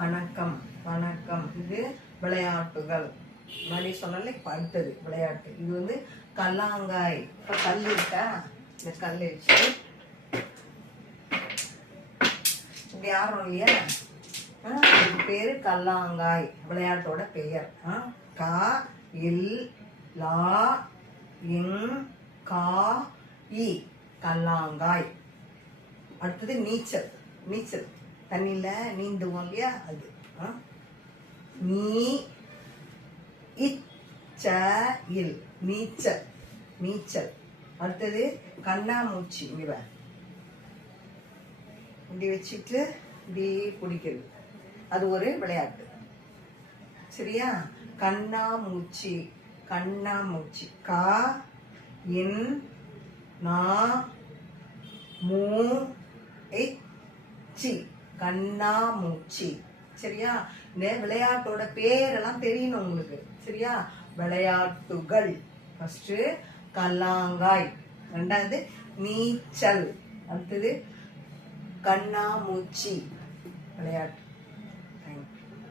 வணக்கம் வணக்கம். இது விளையாட்டுகள். முன்னாடி சொன்னாலே இப்ப அடுத்தது விளையாட்டு. இது வந்து கல்லாங்காய். இப்போ கல் இருக்கா? இந்த கல் வச்சு இங்கே யாரும் இல்லையா இதுக்கு கல்லாங்காய். விளையாட்டோட பெயர். ஆ, கா இல் லா இங் கா இ. கல்லாங்காய். அடுத்தது நீச்சல். நீச்சல். தண்ணியில் நீந்துவோம் இல்லையா? அது நீ இச்ச இல் நீச்சல் நீச்சல். அடுத்தது கண்ணாமூச்சி இங்க இப்படி வச்சுட்டு இப்படி பிடிக்கிறது அது ஒரு விளையாட்டு. சரியா? கண்ணாமூச்சி கண்ணாமூச்சி. கா இன் நா மூ சி. கண்ணாமூச்சி. சரியா? இந்த விளையாட்டோட பேரெல்லாம் தெரியணும் உங்களுக்கு. சரியா? விளையாட்டுகள். ஃபர்ஸ்ட் கல்லாங்காய். ரெண்டாவது நீச்சல். அடுத்தது கண்ணாமூச்சி. விளையாட்டு.